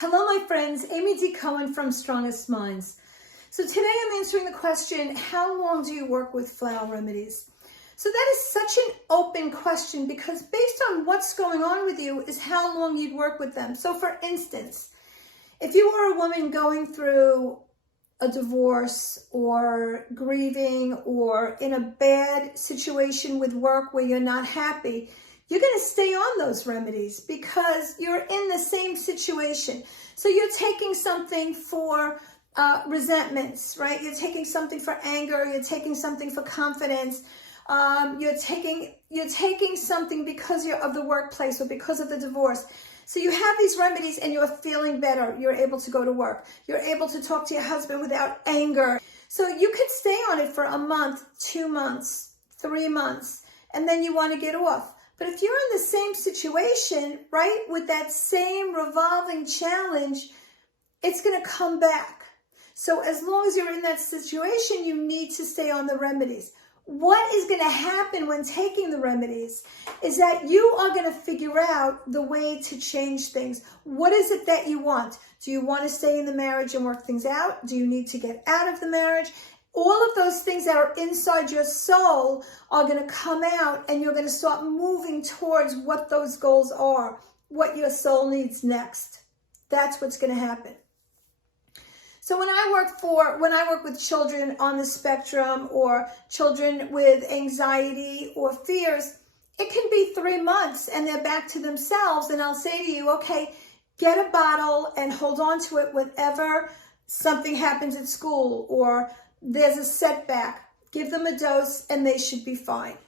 Hello, my friends. Amy D. Cohen from Strongest Minds. So today I'm answering the question, how long do you work with flower remedies? So that is such an open question because based on what's going on with you is how long you'd work with them. So for instance, if you are a woman going through a divorce or grieving or in a bad situation with work where you're not happy, you're going to stay on those remedies because you're in the same situation. So you're taking something for resentments, right? You're taking something for anger. You're taking something for confidence. You're taking something because of the workplace or because of the divorce. So you have these remedies and you're feeling better. You're able to go to work. You're able to talk to your husband without anger. So you could stay on it for a month, 2 months, 3 months, and then you want to get off. But if you're in the same situation, right, with that same revolving challenge, it's going to come back. So as long as you're in that situation, you need to stay on the remedies. What is going to happen when taking the remedies is that you are going to figure out the way to change things. What is it that you want? Do you want to stay in the marriage and work things out? Do you need to get out of the marriage? All of those things that are inside your soul are going to come out and you're going to start moving towards what those goals are, what your soul needs next. That's what's going to happen. So when I work with children on the spectrum or children with anxiety or fears, it can be 3 months and they're back to themselves. And I'll say to you, okay, get a bottle and hold on to it whenever something happens at school or there's a setback. Give them a dose and they should be fine.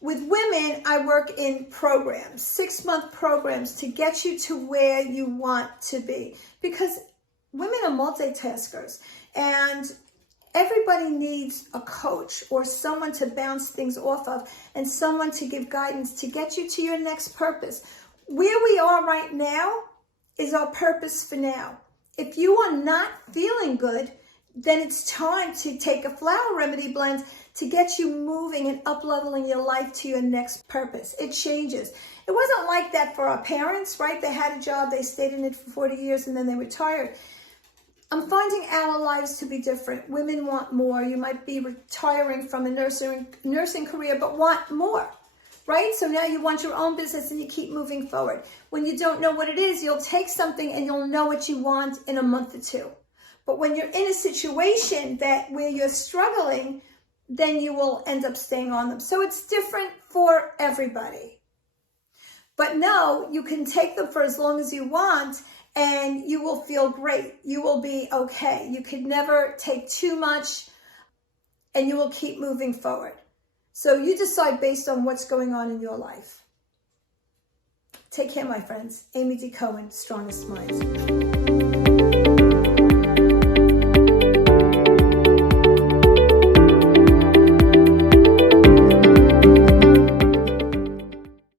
With women, I work in programs, 6-month programs to get you to where you want to be. Because women are multitaskers and everybody needs a coach or someone to bounce things off of and someone to give guidance to get you to your next purpose. Where we are right now is our purpose for now. If you are not feeling good, then it's time to take a flower remedy blend to get you moving and up-leveling your life to your next purpose. It changes. It wasn't like that for our parents, right? They had a job, they stayed in it for 40 years, and then they retired. I'm finding our lives to be different. Women want more. You might be retiring from a nursing career, but want more, right? So now you want your own business and you keep moving forward. When you don't know what it is, you'll take something and you'll know what you want in a month or 2. But when you're in a situation where you're struggling, then you will end up staying on them. So it's different for everybody. But no, you can take them for as long as you want and you will feel great. You will be okay. You could never take too much and you will keep moving forward. So you decide based on what's going on in your life. Take care, my friends. Amy D. Cohen, Strongest Minds.